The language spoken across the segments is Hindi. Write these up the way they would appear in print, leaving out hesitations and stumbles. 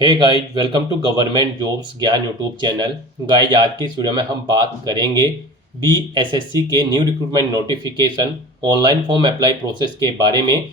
Hey guys, welcome to government jobs Gyan YouTube channel. Guys, आज की इस वीडियो में हम बात करेंगे बीएसएससी के new recruitment notification online form apply process के बारे में।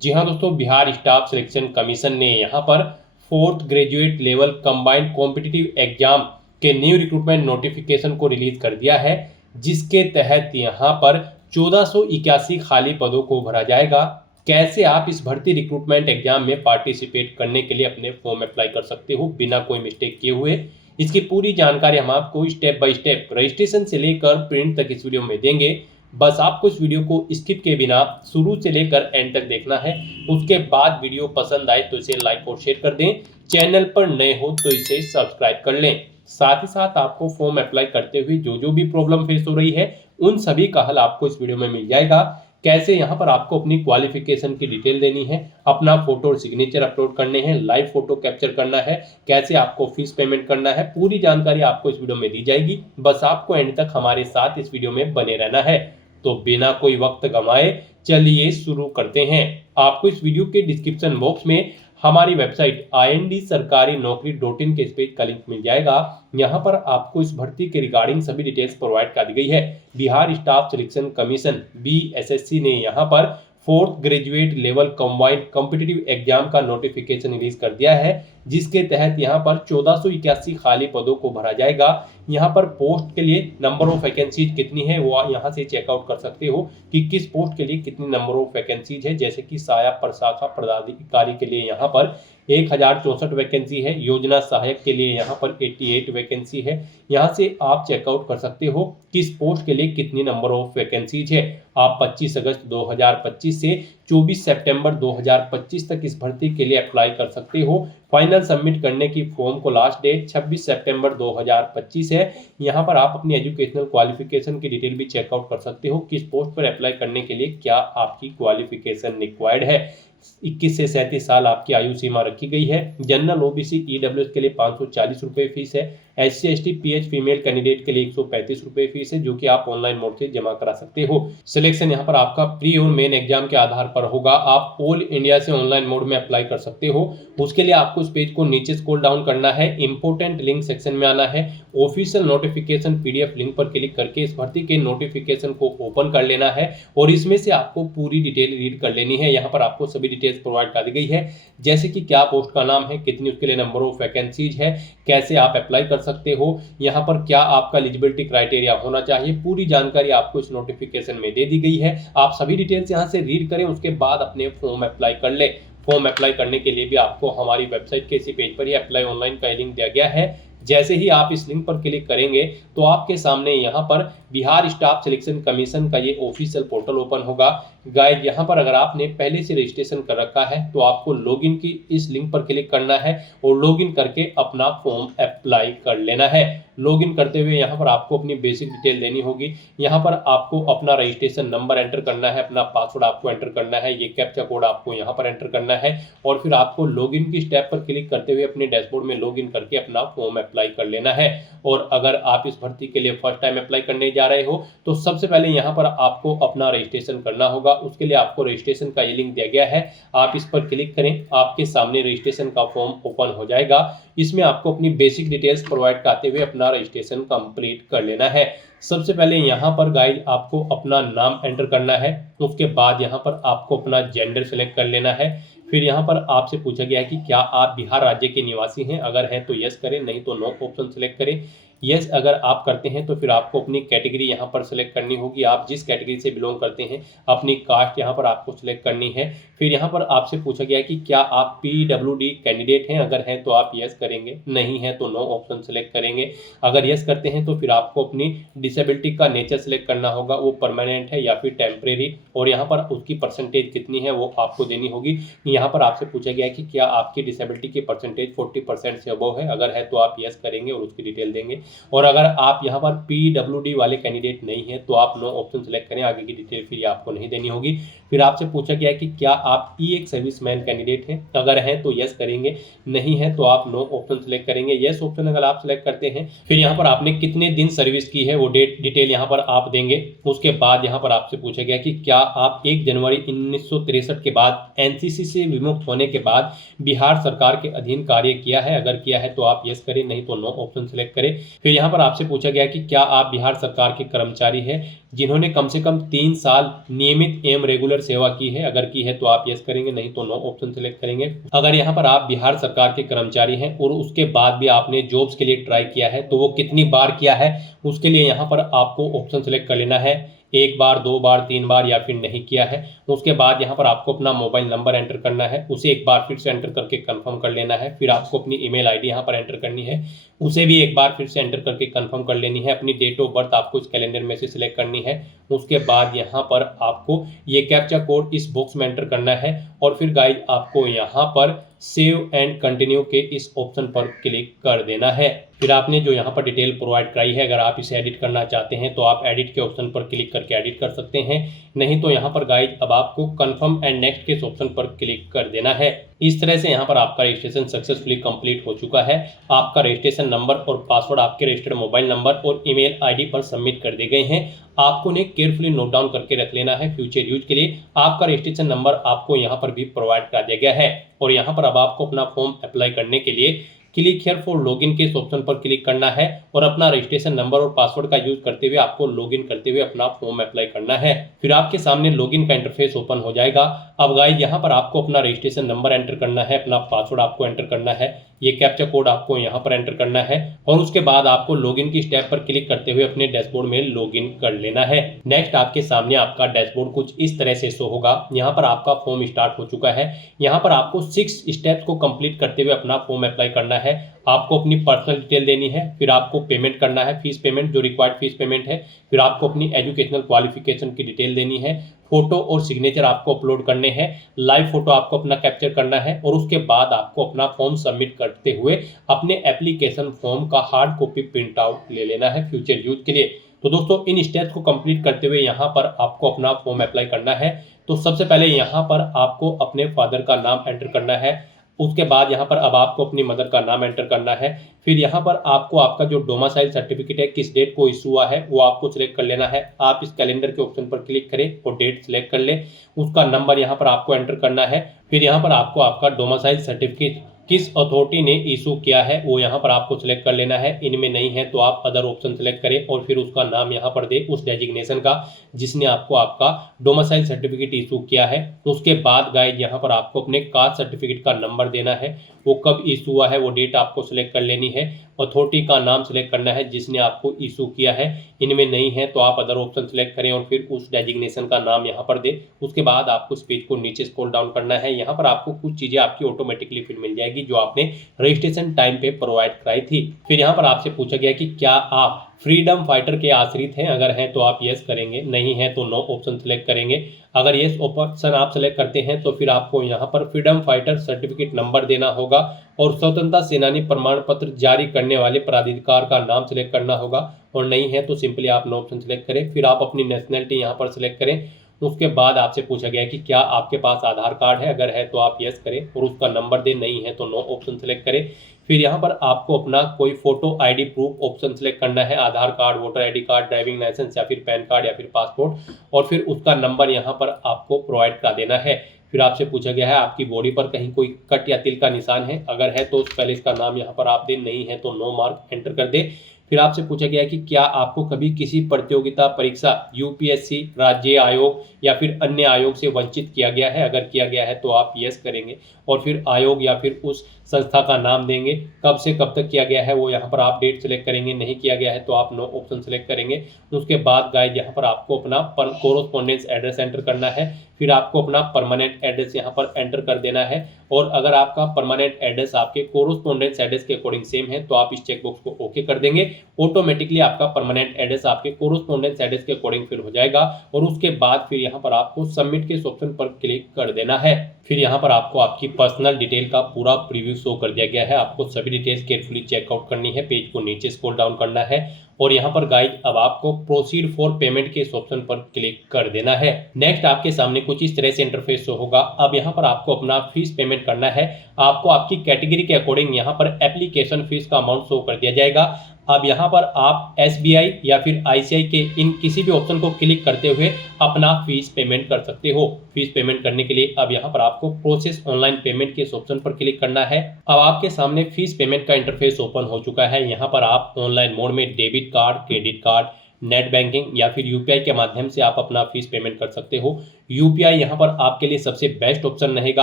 जी हाँ दोस्तों, बिहार स्टाफ सिलेक्शन कमीशन ने यहाँ पर fourth graduate level combined competitive exam के न्यू रिक्रूटमेंट नोटिफिकेशन को रिलीज कर दिया है, जिसके तहत यहाँ पर 1481 खाली पदों को भरा जाएगा। कैसे आप इस भर्ती रिक्रूटमेंट एग्जाम में पार्टिसिपेट करने के लिए अपने फॉर्म अप्लाई कर सकते हो बिना कोई मिस्टेक किए हुए, इसकी पूरी जानकारी हम आपको स्टेप बाय स्टेप रजिस्ट्रेशन से लेकर प्रिंट तक इस वीडियो में देंगे। बस आपको इस वीडियो को स्किप के बिना शुरू से लेकर एंड तक देखना है। उसके बाद वीडियो पसंद आए तो इसे लाइक और शेयर कर दें। चैनल पर नए हो तो इसे सब्सक्राइब कर लें। साथ ही साथ आपको फॉर्म अप्लाई करते हुए जो भी प्रॉब्लम फेस हो रही है, उन सभी का हल आपको इस वीडियो में मिल जाएगा। कैसे यहाँ पर आपको अपनी क्वालिफिकेशन की डिटेल देनी है, अपना फोटो और सिग्नेचर अपलोड करने हैं, लाइव फोटो कैप्चर करना है, कैसे आपको फीस पेमेंट करना है, पूरी जानकारी आपको इस वीडियो में दी जाएगी। बस आपको एंड तक हमारे साथ इस वीडियो में बने रहना है। तो बिना कोई वक्त गंवाए चलिए शुरू करते हैं। आपको इस वीडियो के डिस्क्रिप्शन बॉक्स में हमारी वेबसाइट IND-sarkari-naukri.in के इस पेज का लिंक मिल जाएगा। यहाँ पर आपको इस भर्ती के रिगार्डिंग सभी डिटेल्स प्रोवाइड कर दी गई है। Bihar staff selection commission BSSC ने यहाँ पर fourth graduate level combined competitive exam का नोटिफिकेशन रिलीज कर दिया है, जिसके तहत यहाँ पर 1481 खाली पदों को भरा जाएगा। यहाँ पर पोस्ट के लिए नंबर ऑफ वैकेंसीज कितनी है वो यहाँ से चेकआउट कर सकते हो कि किस पोस्ट के लिए कितनी नंबर ऑफ वैकेंसीज है। जैसे कि सहायक प्रशाखा पदाधिकारी के लिए यहाँ पर 1064 वैकेंसी है, योजना सहायक के लिए यहाँ पर 88 वैकेंसी है। यहाँ से आप चेकआउट कर सकते हो किस पोस्ट के लिए कितनी नंबर ऑफ वैकेंसीज है। आप 25 अगस्त 2025 से 24 सितंबर 2025 तक इस भर्ती के लिए अप्लाई कर सकते हो। फाइनल सबमिट करने की फॉर्म को लास्ट डेट 26 सितंबर 2025 है। यहाँ पर आप अपनी एजुकेशनल क्वालिफिकेशन की डिटेल भी चेकआउट कर सकते हो, किस पोस्ट पर अप्लाई करने के लिए क्या आपकी क्वालिफिकेशन रिक्वायर्ड है। 21 से 37 साल आपकी आयु सीमा रखी गई है। जनरल ओबीसी ईडब्ल्यूएस के लिए 540 रुपये फीस है। SC ST PH female candidate के लिए 135 रुपये फीस है, जो कि आप ऑनलाइन मोड से जमा करा सकते हो। सिलेक्शन यहाँ पर आपका प्री और मेन एग्जाम के आधार पर होगा। आप ऑल इंडिया से ऑनलाइन मोड में अप्लाई कर सकते हो। उसके लिए आपको इस पेज को नीचे स्क्रॉल डाउन करना है, इंपोर्टेंट लिंक सेक्शन में आना है, ऑफिशियल नोटिफिकेशन PDF लिंक पर क्लिक करके इस भर्ती के नोटिफिकेशन को ओपन कर लेना है और इसमें से आपको पूरी डिटेल रीड कर लेनी है। यहाँ पर आपको सभी डिटेल्स प्रोवाइड कर दी गई है, जैसे कि क्या पोस्ट का नाम है, कितनी उसके लिए नंबर ऑफ वैकेंसीज है, कैसे आप अप्लाई कर सकते हो, यहाँ पर क्या आपका एलिजिबिलिटी क्राइटेरिया होना चाहिए। पूरी जानकारी आपको इस नोटिफिकेशन में दे दी गई है। आप सभी डिटेल्स यहाँ से रीड करें, उसके बाद अपने फॉर्म अप्लाई कर ले। फॉर्म अप्लाई करने के लिए भी आपको हमारी वेबसाइट के इसी पेज पर ही अप्लाई ऑनलाइन का लिंक दिया गया है। जैसे ही आप इस लिंक पर क्लिक करेंगे तो आपके सामने यहाँ पर बिहार स्टाफ सिलेक्शन कमीशन का ये ऑफिशियल पोर्टल ओपन होगा। गाइड, यहाँ पर अगर आपने पहले से रजिस्ट्रेशन कर रखा है तो आपको लॉगिन की इस लिंक पर क्लिक करना है और लॉगिन करके अपना फॉर्म अप्लाई कर लेना है। लॉगिन करते हुए यहाँ पर आपको अपनी बेसिक डिटेल देनी होगी। यहाँ पर आपको अपना रजिस्ट्रेशन नंबर एंटर करना है, अपना पासवर्ड आपको एंटर करना है, ये कैप्चा कोड आपको यहाँ पर एंटर करना है और फिर आपको लॉगिन की स्टेप पर क्लिक करते हुए अपने डैशबोर्ड में लॉगिन करके अपना फॉर्म अप्लाई कर लेना है। और अगर आप इस भर्ती के लिए फर्स्ट टाइम अप्लाई करने जा रहे हो तो सबसे पहले यहाँ पर आपको अपना रजिस्ट्रेशन करना होगा। उसके लिए आपको रजिस्ट्रेशन का ये लिंक दिया गया है, आप इस पर क्लिक करें, आपके सामने रजिस्ट्रेशन का फॉर्म ओपन हो जाएगा। इसमें आपको अपनी बेसिक डिटेल्स प्रोवाइड करते हुए अपना रजिस्ट्रेशन कंप्लीट कर लेना है। सबसे पहले यहाँ पर गाइड आपको अपना नाम एंटर करना है। उसके बाद यहाँ पर आपको अपना जेंडर सेलेक्ट कर लेना है। फिर यहाँ पर आपसे पूछा गया है कि क्या आप बिहार राज्य के निवासी हैं, अगर हैं तो यस करें, नहीं तो नो ऑप्शन सेलेक्ट करें। यस अगर आप करते हैं तो फिर आपको अपनी कैटेगरी यहाँ पर सेलेक्ट करनी होगी, आप जिस कैटेगरी से बिलोंग करते हैं। अपनी कास्ट यहाँ पर आपको सिलेक्ट करनी है। फिर यहाँ पर आपसे पूछा गया है कि क्या आप PWD कैंडिडेट हैं, अगर हैं तो आप यस करेंगे, नहीं है तो नो ऑप्शन सेलेक्ट करेंगे। अगर यस करते हैं तो फिर आपको अपनी डिसेबिलिटी का नेचर सेलेक्ट करना होगा, वो परमानेंट है या फिर टेम्परेरी, और यहाँ पर उसकी परसेंटेज कितनी है वो आपको देनी होगी। यहाँ पर आपसे पूछा गया है कि क्या आपकी डिसेबिलिटी की परसेंटेज 40% से अबव है, अगर है तो आप यस करेंगे और उसकी डिटेल देंगे। और अगर आप यहाँ पर PWD वाले कैंडिडेट नहीं है तो आप नो ऑप्शन सेलेक्ट करें, आगे की डिटेल फिर आपको नहीं देनी होगी। फिर आपसे पूछा गया है कि क्या आप ई एक सर्विसमैन कैंडिडेट हैं, अगर हैं तो यस करेंगे, नहीं है तो आप नो ऑप्शन सेलेक्ट करेंगे। यस ऑप्शन अगर आप सेलेक्ट करते हैं फिर यहाँ पर आपने कितने दिन सर्विस की है वो डिटेल यहाँ पर आप देंगे। उसके बाद यहाँ पर आपसे पूछा गया कि क्या आप 1 जनवरी 1963 के बाद एनसीसी से विमुक्त होने के बाद बिहार सरकार के अधीन कार्य किया है, अगर किया है तो आप यस करें, नहीं तो नो ऑप्शन सेलेक्ट करें। फिर यहाँ पर आपसे पूछा गया कि क्या आप बिहार सरकार के कर्मचारी हैं जिन्होंने कम से कम 3 साल नियमित एवं रेगुलर सेवा की है, अगर की है तो आप यस करेंगे, नहीं तो नो ऑप्शन सेलेक्ट करेंगे। अगर यहाँ पर आप बिहार सरकार के कर्मचारी हैं और उसके बाद भी आपने जॉब्स के लिए ट्राई किया है तो वो कितनी बार किया है, उसके लिए यहाँ पर आपको ऑप्शन सेलेक्ट कर लेना है, 1 बार, 2 बार, 3 बार या फिर नहीं किया है। उसके बाद यहाँ पर आपको अपना मोबाइल नंबर एंटर करना है, उसे एक बार फिर से एंटर करके कंफर्म कर लेना है। फिर आपको अपनी ईमेल आईडी यहाँ पर एंटर करनी है, उसे भी एक बार फिर से एंटर करके कंफर्म कर लेनी है। अपनी डेट ऑफ बर्थ आपको इस कैलेंडर में से सिलेक्ट करनी है। उसके बाद यहाँ पर आपको ये कैप्चा कोड इस बॉक्स में एंटर करना है और फिर गाइस आपको यहाँ पर सेव एंड कंटिन्यू के इस ऑप्शन पर क्लिक कर देना है। फिर आपने जो यहाँ पर डिटेल प्रोवाइड कराई है, अगर आप इसे एडिट करना चाहते हैं तो आप एडिट के ऑप्शन पर क्लिक करके एडिट कर सकते हैं, नहीं तो यहाँ पर गाइस अब आपको कंफर्म एंड नेक्स्ट के इस ऑप्शन पर क्लिक कर देना है। इस तरह से यहाँ पर आपका रजिस्ट्रेशन सक्सेसफुली कंप्लीट हो चुका है। आपका रजिस्ट्रेशन नंबर और पासवर्ड आपके रजिस्टर्ड मोबाइल नंबर और ईमेल आईडी पर सबमिट कर दिए गए हैं। आपको उन्हें केयरफुली नोट डाउन करके रख लेना है फ्यूचर यूज के लिए। आपका रजिस्ट्रेशन नंबर आपको यहाँ पर भी प्रोवाइड करा दिया गया है और यहाँ पर अब आपको अपना फॉर्म अप्लाई करने के लिए क्लिक हियर फॉर लॉगिन के इस ऑप्शन पर क्लिक करना है और अपना रजिस्ट्रेशन नंबर और पासवर्ड का यूज करते हुए आपको लॉगिन करते हुए अपना फॉर्म अप्लाई करना है। फिर आपके सामने लॉगिन का इंटरफेस ओपन हो जाएगा। अब गाइस यहाँ पर आपको अपना रजिस्ट्रेशन नंबर एंटर करना है, अपना पासवर्ड आपको एंटर करना है, ये कैप्चा कोड आपको यहाँ पर एंटर करना है और उसके बाद आपको लॉगिन की स्टेप पर क्लिक करते हुए अपने डैशबोर्ड में लॉगिन कर लेना है। नेक्स्ट आपके सामने आपका डैशबोर्ड कुछ इस तरह से शो होगा। यहाँ पर आपका फॉर्म स्टार्ट हो चुका है। यहाँ पर आपको 6 स्टेप्स को कंप्लीट करते हुए अपना फॉर्म अप्लाई करना है। आपको अपनी पर्सनल डिटेल देनी है, फिर आपको पेमेंट करना है, फीस पेमेंट जो रिक्वायर्ड फीस पेमेंट है, फिर आपको अपनी एजुकेशनल क्वालिफिकेशन की डिटेल देनी है, फोटो और सिग्नेचर आपको अपलोड करने हैं, लाइव फोटो आपको अपना कैप्चर करना है और उसके बाद आपको अपना फॉर्म सबमिट करते हुए अपने एप्लीकेशन फॉर्म का हार्ड कॉपी प्रिंट आउट ले लेना है फ्यूचर यूज के लिए। तो दोस्तों इन स्टेप्स को कंप्लीट करते हुए यहाँ पर आपको अपना फॉर्म अप्लाई करना है। तो सबसे पहले यहाँ पर आपको अपने फादर का नाम एंटर करना है, उसके बाद यहाँ पर अब आपको अपनी मदर का नाम एंटर करना है। फिर यहाँ पर आपको आपका जो डोमिसाइल सर्टिफिकेट है किस डेट को इशू हुआ है वो आपको सिलेक्ट कर लेना है। आप इस कैलेंडर के ऑप्शन पर क्लिक करें और डेट सिलेक्ट कर ले, उसका नंबर यहाँ पर आपको एंटर करना है। फिर यहाँ पर आपको आपका डोमिसाइल सर्टिफिकेट किस अथॉरिटी ने इशू किया है वो यहाँ पर आपको सिलेक्ट कर लेना है। इनमें नहीं है तो आप अदर ऑप्शन सेलेक्ट करें और फिर उसका नाम यहाँ पर दे उस डेजिग्नेशन का जिसने आपको आपका डोमिसाइल सर्टिफिकेट इशू किया है। उसके बाद गाइस यहाँ पर आपको अपने कास्ट सर्टिफिकेट का नंबर देना है, वो कब इशू हुआ है वो डेट आपको सिलेक्ट कर लेनी है, अथॉरिटी का नाम सिलेक्ट करना है जिसने आपको इशू किया है। इनमें नहीं है तो आप अदर ऑप्शन सेलेक्ट करें और फिर उस डेजिग्नेशन का नाम यहाँ पर दे। उसके बाद आपको इस पेज को नीचे स्क्रॉल डाउन करना है। यहाँ पर आपको कुछ चीज़ें आपकी ऑटोमेटिकली फिर मिल जाएगी जो आपने रजिस्ट्रेशन टाइम पे प्रोवाइड कराई थी। फिर यहाँ पर आपसे पूछा गया कि क्या आप फ्रीडम फाइटर के आश्रित हैं, अगर हैं तो आप यस करेंगे, नहीं है तो नो ऑप्शन सेलेक्ट करेंगे। अगर यस ऑप्शन आप सेलेक्ट करते हैं तो फिर आपको यहाँ पर फ्रीडम फाइटर सर्टिफिकेट नंबर देना होगा और स्वतंत्रता सेनानी प्रमाण पत्र जारी करने वाले प्राधिकार का नाम सिलेक्ट करना होगा और नहीं है तो सिंपली आप नो ऑप्शन सेलेक्ट करें। फिर आप अपनी नेशनलिटी यहाँ पर सिलेक्ट करें। उसके बाद आपसे पूछा गया कि क्या आपके पास आधार कार्ड है, अगर है तो आप यस करें और उसका नंबर दें, नहीं है तो नो ऑप्शन सेलेक्ट करें। फिर यहाँ पर आपको अपना कोई photo ID proof option select करना है, Aadhaar card, voter ID card, driving licence या फिर पैन कार्ड या फिर पासपोर्ट, और फिर उसका नंबर यहाँ पर आपको प्रोवाइड करा देना है। फिर आपसे पूछा गया है आपकी बॉडी पर कहीं कोई कट या तिल का निशान है, अगर है तो पहले इसका नाम यहाँ पर आप दें, नहीं है तो नो मार्क एंटर कर दे। फिर आपसे पूछा गया कि क्या आपको कभी किसी प्रतियोगिता परीक्षा यूपीएससी, राज्य आयोग या फिर अन्य आयोग से वंचित किया गया है, अगर किया गया है तो आप यस करेंगे और फिर आयोग या फिर उस संस्था का नाम देंगे, कब से कब तक किया गया है वो यहाँ पर आप डेट सेलेक्ट करेंगे, नहीं किया गया है तो आप नो ऑप्शन सेलेक्ट करेंगे। उसके बाद गाइस यहाँ पर आपको अपना कोरोस्पोंडेंस एड्रेस एंटर करना है, फिर आपको अपना परमानेंट एड्रेस यहाँ पर एंटर कर देना है और अगर आपका परमानेंट एड्रेस आपके कोरोस्पोंडेंस एड्रेस के अकॉर्डिंग सेम है तो आप इस चेकबॉक्स को ओके कर देंगे। ऑटोमेटिकली आपका परमानेंट एड्रेस आपके कोरोस्पोंडेंस एड्रेस के अकॉर्डिंग फिल हो जाएगा और उसके बाद फिर यहाँ पर आपको सबमिट के ऑप्शन पर क्लिक कर देना है। फिर यहाँ पर आपको आपकी पर्सनल डिटेल का पूरा प्रीव्यू शो कर दिया गया है। आपको सभी डिटेल्स केयरफुली चेकआउट करनी है, पेज को नीचे स्क्रॉल डाउन करना है और यहाँ पर गाइज अब आपको प्रोसीड फॉर पेमेंट के इस ऑप्शन पर क्लिक कर देना है। नेक्स्ट आपके सामने कुछ इस तरह से इंटरफेस शो होगा। अब यहाँ पर आपको अपना फीस पेमेंट करना है। आपको आपकी कैटेगरी के अकॉर्डिंग यहाँ पर एप्लीकेशन फीस का अमाउंट शो कर दिया जाएगा। अब यहाँ पर आप SBI या फिर ICICI के इन किसी भी ऑप्शन को क्लिक करते हुए अपना फीस पेमेंट कर सकते हो। फीस पेमेंट करने के लिए अब यहाँ पर आपको प्रोसेस ऑनलाइन पेमेंट के इस ऑप्शन पर क्लिक करना है। अब आपके सामने फीस पेमेंट का इंटरफेस ओपन हो चुका है। यहाँ पर आप ऑनलाइन मोड में debit card, credit card, net banking या फिर UPI के माध्यम से आप अपना फीस पेमेंट कर सकते हो। UPI यहाँ पर आपके लिए सबसे बेस्ट ऑप्शन रहेगा।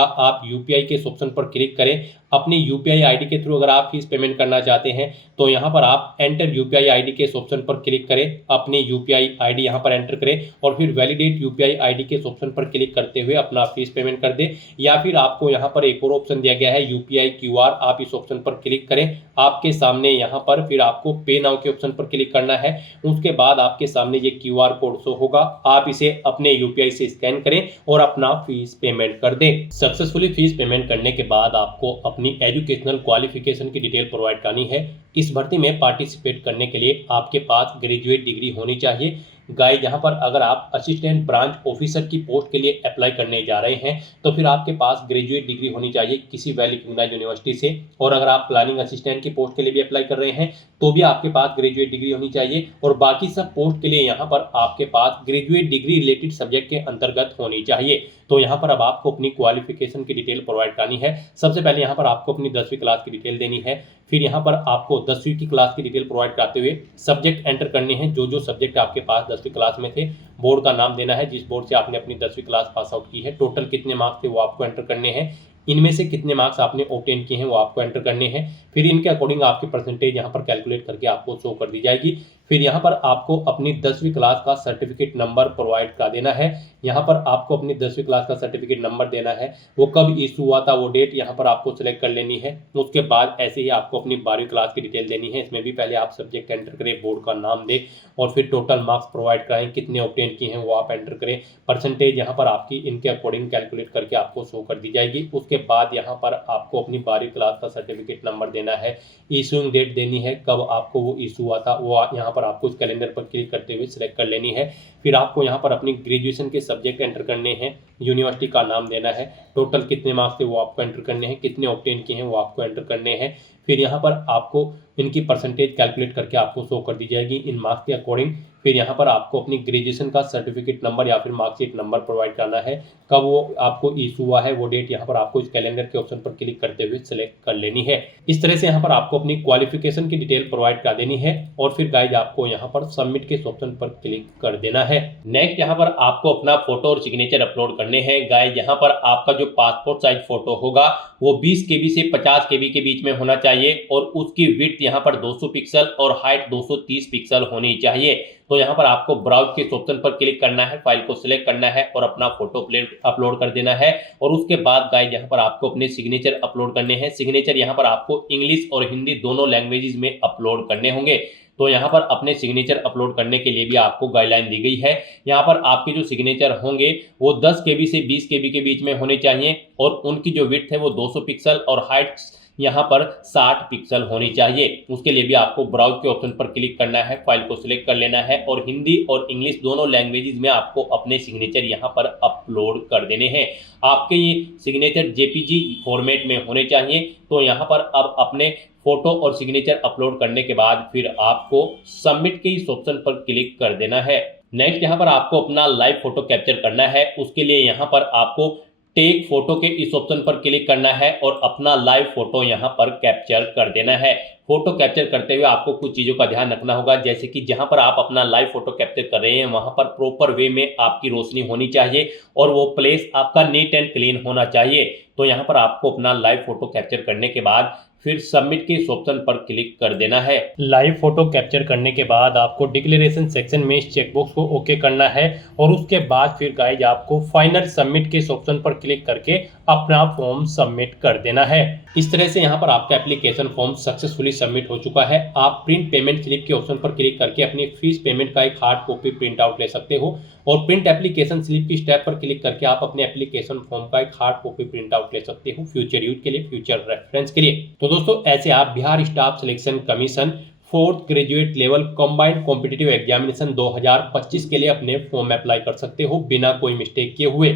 आप UPI के इस ऑप्शन पर क्लिक करें। अपनी UPI ID के थ्रू अगर आप फीस पेमेंट करना चाहते हैं तो यहाँ पर आप एंटर UPI ID के इस ऑप्शन पर क्लिक करें। अपनी UPI ID यहाँ पर एंटर करें और फिर वैलिडेट UPI ID के इस ऑप्शन पर क्लिक करते हुए अपना फीस पेमेंट कर दें। या फिर आपको यहाँ पर एक और ऑप्शन दिया गया है UPI QR, आप इस ऑप्शन पर क्लिक करें। आपके सामने यहाँ पर फिर आपको पे नाउ के ऑप्शन पर क्लिक करना है। उसके बाद आपके सामने ये QR कोड शो होगा। आप इसे अपने UPI से स्कैन करें और अपना फीस पेमेंट कर दें। सक्सेसफुली फीस पेमेंट करने के बाद आपको अपनी एजुकेशनल क्वालिफिकेशन की डिटेल प्रोवाइड करनी है। इस भर्ती में पार्टिसिपेट करने के लिए आपके पास ग्रेजुएट डिग्री होनी चाहिए। गाइस यहाँ पर अगर आप असिस्टेंट ब्रांच ऑफिसर की पोस्ट के लिए अप्लाई करने जा रहे हैं तो फिर आपके पास ग्रेजुएट डिग्री होनी चाहिए किसी वेल रिकॉग्नाइज्ड यूनिवर्सिटी से। और अगर आप प्लानिंग असिस्टेंट की पोस्ट के लिए भी अप्लाई कर रहे हैं तो भी आपके पास ग्रेजुएट डिग्री होनी चाहिए। और बाकी सब पोस्ट के लिए यहाँ पर आपके पास ग्रेजुएट डिग्री रिलेटेड सब्जेक्ट के अंतर्गत होनी चाहिए। तो यहाँ पर अब आपको अपनी क्वालिफिकेशन की डिटेल प्रोवाइड करनी है। सबसे पहले यहाँ पर आपको अपनी 10वीं क्लास की डिटेल देनी है। फिर यहाँ पर आपको 10वीं की क्लास की डिटेल प्रोवाइड करते हुए सब्जेक्ट एंटर करने हैं। जो सब्जेक्ट आपके पास 10वीं क्लास में थे, बोर्ड का नाम देना है जिस बोर्ड से आपने अपनी 10वीं क्लास पास आउट की है, टोटल कितने मार्क्स थे वो आपको एंटर करने हैं, इनमें से कितने मार्क्स आपने ऑब्टेन किए हैं वो आपको एंटर करने हैं। फिर इनके अकॉर्डिंग आपकी परसेंटेज यहाँ पर कैलकुलेट करके आपको शो कर दी जाएगी। फिर यहाँ पर आपको अपनी 10वीं क्लास का सर्टिफिकेट नंबर प्रोवाइड कर देना है। यहाँ पर आपको अपनी 10वीं क्लास का सर्टिफिकेट नंबर देना है। वो कब इशू हुआ था वो डेट यहाँ पर आपको सिलेक्ट कर लेनी है। उसके बाद ऐसे ही आपको अपनी 12वीं क्लास की डिटेल देनी है। इसमें भी पहले आप सब्जेक्ट एंटर करें, बोर्ड का नाम दें और फिर टोटल मार्क्स प्रोवाइड कराएं, कितने ऑब्टेन किए हैं वो आप एंटर करें। परसेंटेज यहाँ पर आपकी इनके अकॉर्डिंग कैलकुलेट करके आपको शो कर दी जाएगी। उसके बाद यहाँ पर आपको अपनी 12वीं क्लास का सर्टिफिकेट नंबर देना है, इशूइंग डेट देनी है, कब आपको वो इशू हुआ था वो यहाँ पर आपको इस कैलेंडर पर क्लिक करते हुए सिलेक्ट कर लेनी है। फिर आपको यहाँ पर अपनी ग्रेजुएशन के सब्जेक्ट एंटर करने हैं, यूनिवर्सिटी का नाम देना है, टोटल कितने मार्क्स थे वो आपको एंटर करने हैं, कितने ऑब्टेन किए हैं वो आपको एंटर करने हैं। फिर यहाँ पर आपको इनकी परसेंटेज कैलकुलेट करके आपको शो कर दी जाएगी इन मार्क्स के अकॉर्डिंग। फिर यहाँ पर आपको अपनी ग्रेजुएशन का सर्टिफिकेट नंबर या फिर मार्कशीट नंबर प्रोवाइड करना है, कब वो आपको इशू हुआ है वो डेट यहाँ पर आपको इस कैलेंडर के ऑप्शन पर क्लिक करते हुए सिलेक्ट कर लेनी है। इस तरह से यहाँ पर आपको अपनी क्वालिफिकेशन की डिटेल प्रोवाइड कर देनी है और फिर गाइज आपको यहाँ पर सबमिट के ऑप्शन पर क्लिक कर देना है। नेक्स्ट यहाँ पर आपको अपना फोटो और सिग्नेचर अपलोड करने हैं। गाइज यहाँ पर आपका जो पासपोर्ट साइज फोटो होगा वो 20 KB से 50 KB के बीच में होना चाहिए और उसकी विड्थ यहाँ पर 200 पिक्सल और हाइट 230 पिक्सल होनी चाहिए। तो यहाँ पर आपको ब्राउज के ऑप्शन पर क्लिक करना है, फाइल को सिलेक्ट करना है और अपना फोटो अपलोड कर देना है। और उसके बाद गाइस यहाँ पर आपको अपने सिग्नेचर अपलोड करने हैं। सिग्नेचर यहाँ पर आपको इंग्लिश और हिंदी दोनों लैंग्वेजेस में अपलोड करने होंगे। तो यहाँ पर अपने सिग्नेचर अपलोड करने के लिए भी आपको गाइडलाइन दी गई है। यहाँ पर आपके जो सिग्नेचर होंगे वो 10 KB से 20 KB के बीच में होने चाहिए और उनकी जो विड्थ है वो 200 पिक्सल और हाइट यहाँ पर 60 पिक्सल होनी चाहिए। उसके लिए भी आपको ब्राउज के ऑप्शन पर क्लिक करना है, फाइल को सिलेक्ट कर लेना है और हिंदी और इंग्लिश दोनों लैंग्वेजेस में आपको अपने सिग्नेचर यहाँ पर अपलोड कर देने हैं। आपके ये सिग्नेचर JPG फॉर्मेट में होने चाहिए। तो यहाँ पर अब अपने फोटो और सिग्नेचर अपलोड करने के बाद फिर आपको सबमिट के इस ऑप्शन पर क्लिक कर देना है। नेक्स्ट यहाँ पर आपको अपना लाइव फोटो कैप्चर करना है। उसके लिए यहाँ पर आपको टेक फोटो के इस ऑप्शन पर क्लिक करना है और अपना लाइव फोटो यहाँ पर कैप्चर कर देना है। फोटो कैप्चर करते हुए आपको कुछ चीज़ों का ध्यान रखना होगा, जैसे कि जहां पर आप अपना लाइव फोटो कैप्चर कर रहे हैं वहां पर प्रॉपर वे में आपकी रोशनी होनी चाहिए और वो प्लेस आपका नीट एंड क्लीन होना चाहिए। तो यहाँ पर आपको अपना लाइव फोटो कैप्चर करने के बाद फिर सबमिट के इस ऑप्शन पर क्लिक कर देना है। लाइव फोटो कैप्चर करने के बाद आपको डिक्लेरेशन सेक्शन में इस चेकबॉक्स को ओके करना है और उसके बाद फिर गाइज आपको फाइनल सबमिट के इस ऑप्शन पर क्लिक करके अपना फॉर्म सबमिट कर देना है। इस तरह से यहाँ पर आपका एप्लीकेशन फॉर्म सक्सेसफुली सबमिट हो चुका है। आप प्रिंट पेमेंट स्लिप के ऑप्शन पर क्लिक करके अपनी फीस पेमेंट का एक हार्ड कॉपी प्रिंट आउट ले सकते हो और प्रिंट एप्लीकेशन स्लिप की स्टेप पर क्लिक करके आप अपने एप्लीकेशन फॉर्म का एक हार्ड कॉपी प्रिंट आउट ले सकते हो फ्यूचर यूज के लिए, फ्यूचर रेफरेंस के लिए। तो दोस्तों ऐसे आप Bihar staff selection commission 4th graduate level combined competitive examination 2025 के लिए अपने फॉर्म अप्लाई कर सकते हो बिना कोई मिस्टेक किए हुए।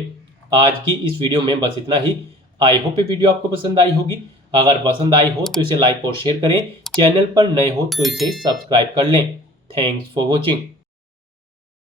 आज की इस वीडियो में बस इतना ही। आई होप ये वीडियो आपको पसंद आई होगी। अगर पसंद आई हो तो इसे लाइक और शेयर करें। चैनल पर नए हो तो इसे सब्सक्राइब कर लें। Thanks for watching.